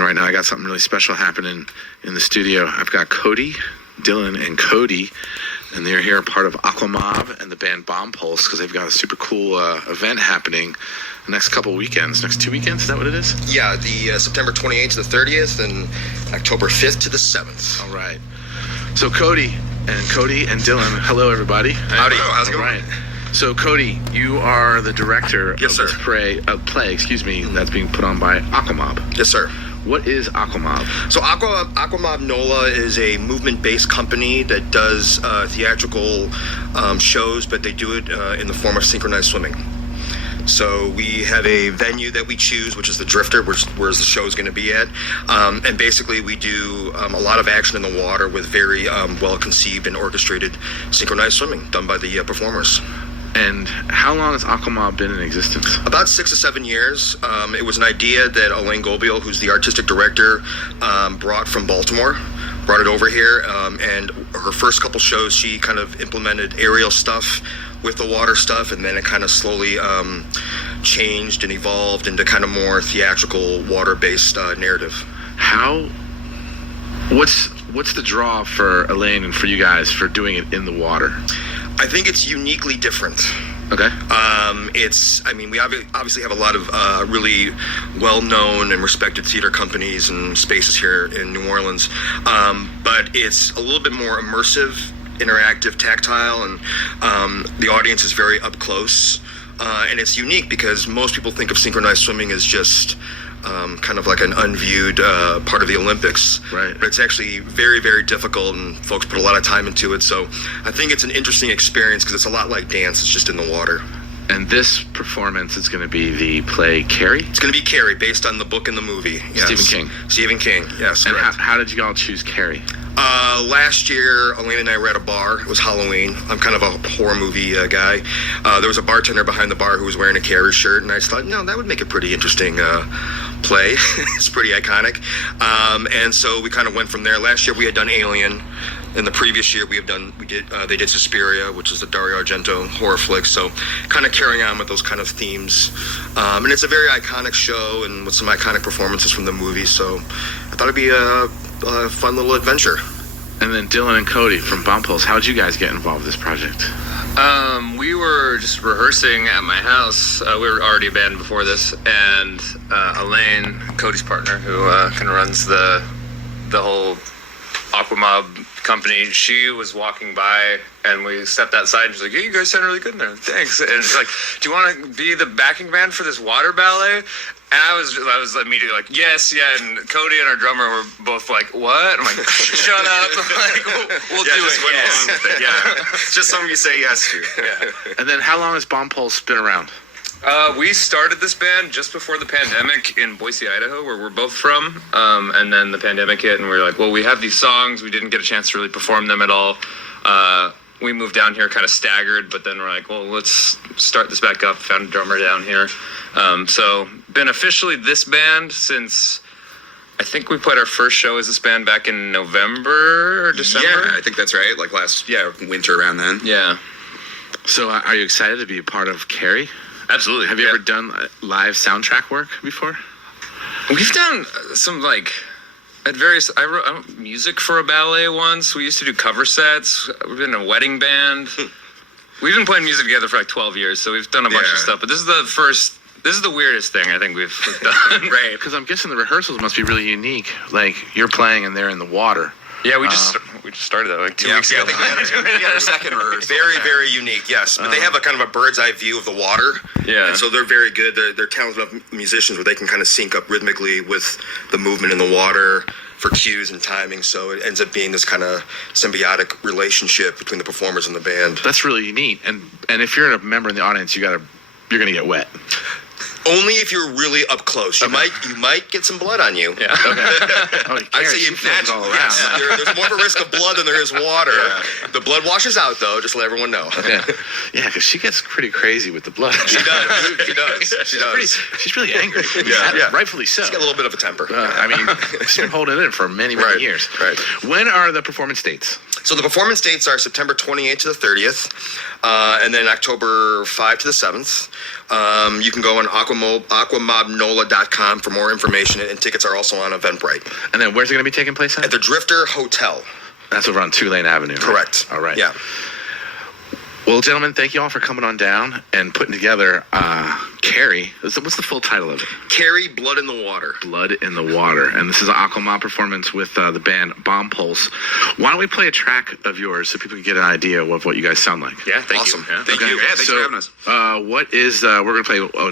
And right now I got something really special happening in the studio. I've got Cody, Dylan, and Cody, and they're here part of AquaMob and the band Bomb Pulse because they've got a super cool event happening the next couple weekends, next 2 weekends. Is that what it is? Yeah, the September 28th to the 30th and October 5th to the 7th. All right. So Cody and Dylan, hello everybody. Howdy. How's it going? All right. So Cody, you are the director Yes, of sir. this play, that's being put on by AquaMob. Yes, sir. What is AquaMob? So AquaMobNola is a movement-based company that does theatrical shows, but they do it in the form of synchronized swimming. So we have a venue that we choose, which is the Drifter, where the show is going to be at. And basically we do a lot of action in the water with very well-conceived and orchestrated synchronized swimming done by the performers. And how long has AquaMob been in existence? About 6 to 7 years. It was an idea that Elaine Gobiel, who's the artistic director, brought from Baltimore, brought it over here. And her first couple shows, she kind of implemented aerial stuff with the water stuff, and then it kind of slowly changed and evolved into kind of more theatrical, water-based narrative. What's the draw for Elaine and for you guys for doing it in the water? I think it's uniquely different. Okay. We obviously have a lot of really well-known and respected theater companies and spaces here in New Orleans, but it's a little bit more immersive, interactive, tactile, and the audience is very up close. And it's unique because most people think of synchronized swimming as just kind of like an unviewed part of the Olympics. Right. But it's actually very, very difficult, and folks put a lot of time into it. So I think it's an interesting experience because it's a lot like dance. It's just in the water. And this performance is going to be the play Carrie? It's going to be Carrie, based on the book and the movie. Yes. Stephen King, yes. And correct. how did you all choose Carrie? Last year, Elaine and I were at a bar. It was Halloween. I'm kind of a horror movie guy. There was a bartender behind the bar who was wearing a Carrie shirt, and I just thought, no, that would make a pretty interesting play. It's pretty iconic. And so we kind of went from there. Last year we had done Alien. In the previous year they did Suspiria, which is the Dario Argento horror flick. So kind of carrying on with those kind of themes. And it's a very iconic show and with some iconic performances from the movie. So I thought it'd be a fun little adventure. And then Dylan and Cody from Bomb Pulse, how'd you guys get involved in this project? We were just rehearsing at my house. We were already a band before this, and Elaine, Cody's partner, who kind of runs the whole AquaMob company, she was walking by, and we stepped outside, and she's like, "Hey, you guys sound really good in there. Thanks." And she's like, "Do you want to be the backing band for this water ballet?" And I was immediately like, "Yes, yeah." And Cody and our drummer were both like, "What?" I'm like, "Shut up!" Like, we'll do it. Yes. Along with it. Yeah, just something you say yes to. Yeah. And then how long has Bomb Pulse been around? We started this band just before the pandemic in Boise, Idaho, where we're both from. And then the pandemic hit, and we were like, well, we have these songs. We didn't get a chance to really perform them at all. We moved down here kind of staggered, but then we're like, well, let's start this back up. Found a drummer down here. So been officially this band since, I think we played our first show as this band back in November or December. Yeah, I think that's right. Like winter around then. Yeah. So are you excited to be a part of Carrie? Absolutely. Have you ever done live soundtrack work before? We've done some I wrote music for a ballet once. We used to do cover sets. We've been in a wedding band. We've been playing music together for like 12 years, so we've done a bunch of stuff. But this is the weirdest thing I think we've done. Right, because I'm guessing the rehearsals must be really unique. Like, you're playing and they're in the water. Yeah, we just started that like 2 weeks ago. I think we had our second rehearsal. Very, very unique, yes. But they have a kind of a bird's eye view of the water. Yeah. And so they're very good. They're talented enough musicians where they can kind of sync up rhythmically with the movement in the water for cues and timing. So it ends up being this kind of symbiotic relationship between the performers and the band. That's really neat. And if you're a member in the audience, you're gonna get wet. Only if you're really up close. You might get some blood on you. Yeah. Okay. I say you imagine all around. yes, there's more of a risk of blood than there is water. Yeah. The blood washes out, though, just to let everyone know. Yeah, because she gets pretty crazy with the blood. She does. She's really angry. Yeah. Rightfully so. She's got a little bit of a temper. She's been holding it in for many years. Right. When are the performance dates? So the performance dates are September 28th to the 30th, and then October 5 to the 7th. You can go on AquaMobNola.com for more information, and tickets are also on Eventbrite. And then where's it going to be taking place at? At the Drifter Hotel. That's over on Tulane Avenue. Right? Correct. All right. Yeah. Well, gentlemen, thank you all for coming on down and putting together Carrie. What's the full title of it? Carrie Blood in the Water. Blood in the Water. And this is an AquaMob performance with the band Bomb Pulse. Why don't we play a track of yours so people can get an idea of what you guys sound like? Yeah, thank Awesome. you. Yeah. Thank you. Yeah, thanks for having us. What is, we're going to play